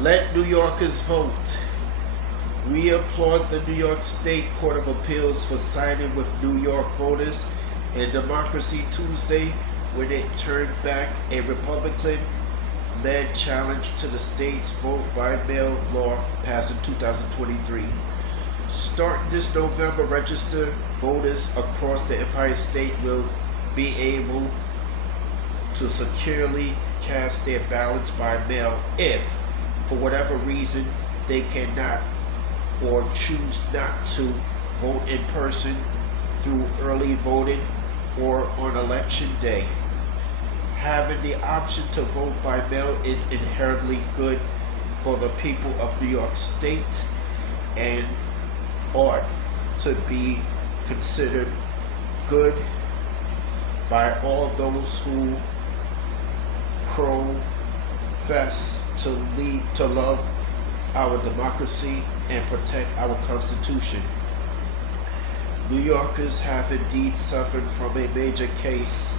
Let New Yorkers vote. We applaud the New York State Court of Appeals for siding with New York voters in Democracy Tuesday when it turned back a Republican-led challenge to the state's vote-by-mail law passed in 2023. Starting this November, registered voters across the Empire State will be able to securely cast their ballots by mail if, for whatever reason, they cannot or choose not to vote in person through early voting or on election day. Having the option to vote by mail is inherently good for the people of New York State and ought to be considered good by all those who profess to love our democracy and protect our Constitution. New Yorkers have indeed suffered from a major case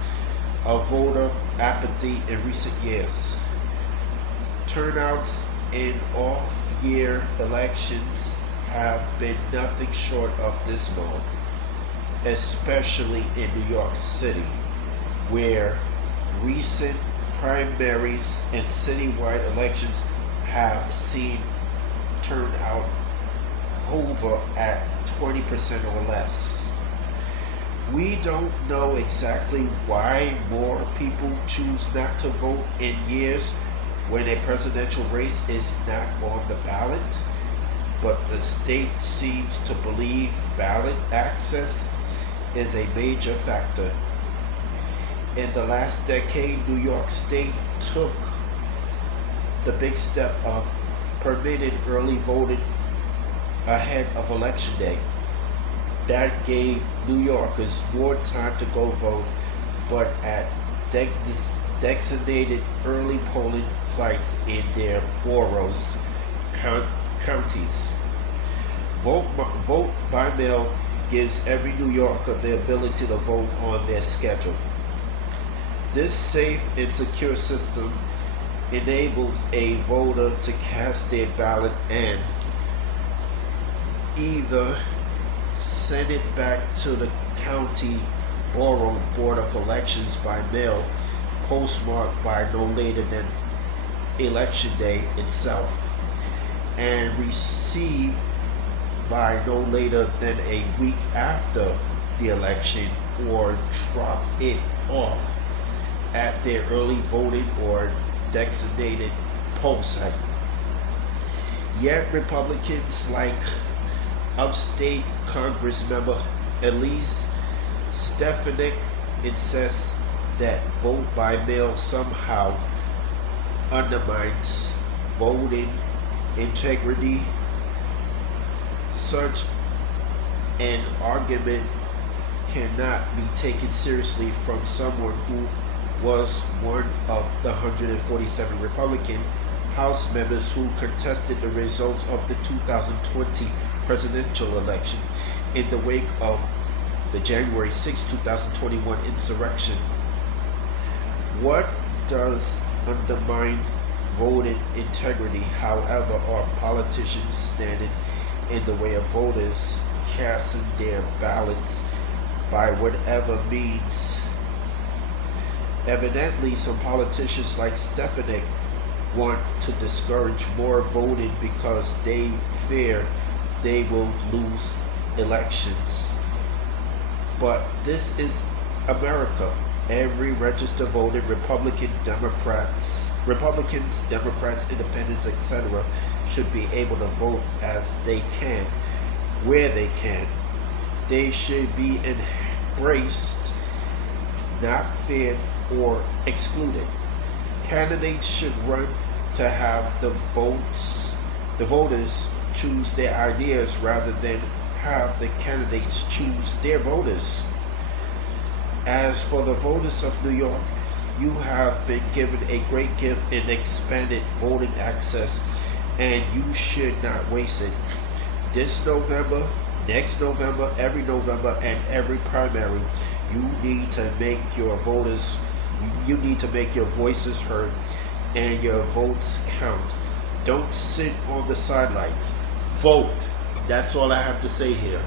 of voter apathy in recent years. Turnouts in off-year elections have been nothing short of dismal, especially in New York City, where recent primaries and citywide elections have seen turnout hover at 20% or less. We don't know exactly why more people choose not to vote in years when a presidential race is not on the ballot, but the state seems to believe ballot access is a major factor. In the last decade, New York State took the big step of permitting early voting ahead of Election Day. That gave New Yorkers more time to go vote, but at designated early polling sites in their boroughs, counties. Vote by mail gives every New Yorker the ability to vote on their schedule. This safe and secure system enables a voter to cast their ballot and either send it back to the county borough board of elections by mail, postmarked by no later than election day itself, and received by no later than a week after the election, or drop it off at their early voting or designated poll site. Yet Republicans like upstate Congress member Elise Stefanik insists that vote by mail somehow undermines voting integrity. Such an argument cannot be taken seriously from someone who was one of the 147 Republican House members who contested the results of the 2020 presidential election in the wake of the January 6, 2021 insurrection. What does undermine voting integrity, however, are politicians standing in the way of voters casting their ballots by whatever means. Evidently, some politicians like Stefanik want to discourage more voting because they fear they will lose elections. But this is America. Every registered voter, Republicans, Democrats, Independents, etc., should be able to vote as they can, where they can. They should be embraced, not feared or excluded. Candidates should run to have the voters choose their ideas rather than have the candidates choose their voters. As for the voters of New York, you have been given a great gift in expanded voting access, and you should not waste it. This November, next November, every November, and every primary, you need to make your voices heard and your votes count. Don't sit on the sidelines. Vote. That's all I have to say here.